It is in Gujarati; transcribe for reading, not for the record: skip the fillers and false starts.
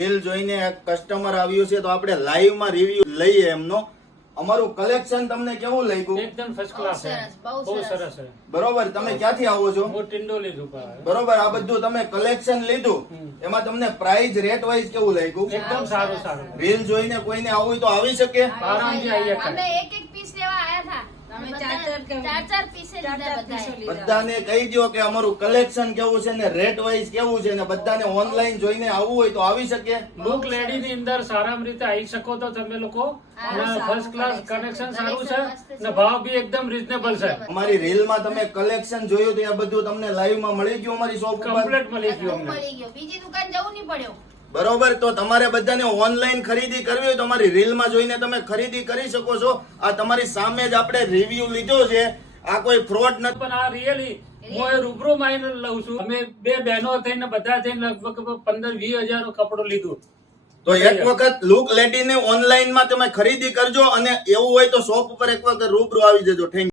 રીલ જોઈને કસ્ટમર આવ્યું છે તો આપણે લાઈવ માં રિવ્યુ લઈએ એમનો. અમારું કલેક્શન તમને કેવું લાગ્યું? એકદમ ફર્સ્ટ ક્લાસ છે, બહુ સરસ છે. બરોબર. તમે ક્યાંથી આવો છો? હું ટિંડોલી થી બરોબર. આ બધું તમે કલેક્શન લીધું, એમાં તમને પ્રાઇસ રેટ વાઇઝ કેવું લાગ્યું? એકદમ સારું સારું. રીલ જોઈને કોઈને આવવું હોય તો આવી શકે? આરામથી આવી શકાય. અમે એક પીસ લેવા આયા હતા. અમે ચાર પીસ બધાને કહી દો કે અમારું કલેક્શન કેવું છે ને રેટ વાઇઝ કેવું છે ને બધાને ઓનલાઈન જોઈને આવવું હોય તો આવી શકે. લુક લેડી ની અંદર સારામાં રીતે આવી શકો તો તમે લોકો. ફર્સ્ટ ક્લાસ કનેક્શન સારું છે ને ભાવ બી એકદમ રીઝનેબલ છે. અમારી રીલ માં તમે કલેક્શન જોયું તો એ બધું તમને લાઈવ માં મળી ગયું અમારી શોપ ઉપર? કમ્પ્લીટ મળી ગયું અમને. મળી ગયો, બીજી દુકાન જવું નહીં પડ્યું. બરોબર. તો તમારે બધાને ઓનલાઈન ખરીદી કરવી હોય તો અમારી રીલ માં જોઈને તમે ખરીદી કરી શકો છો. આ તમારી સામે જ આપણે રિવ્યુ લીધો છે, આ કોઈ ફ્રોડ નથી. પણ આ રિયલી હું એ રૂબરૂ માં લઉં છું. અમે બે બહેનો થઈને બધા થઈને લગભગ 15-20 હજાર કપડું લીધું. તો એક વખત લુક લેડીને ઓનલાઈન માં તમે ખરીદી કરજો અને એવું હોય તો શોપ ઉપર એક વખત રૂબરૂ આવી જજો. થેન્ક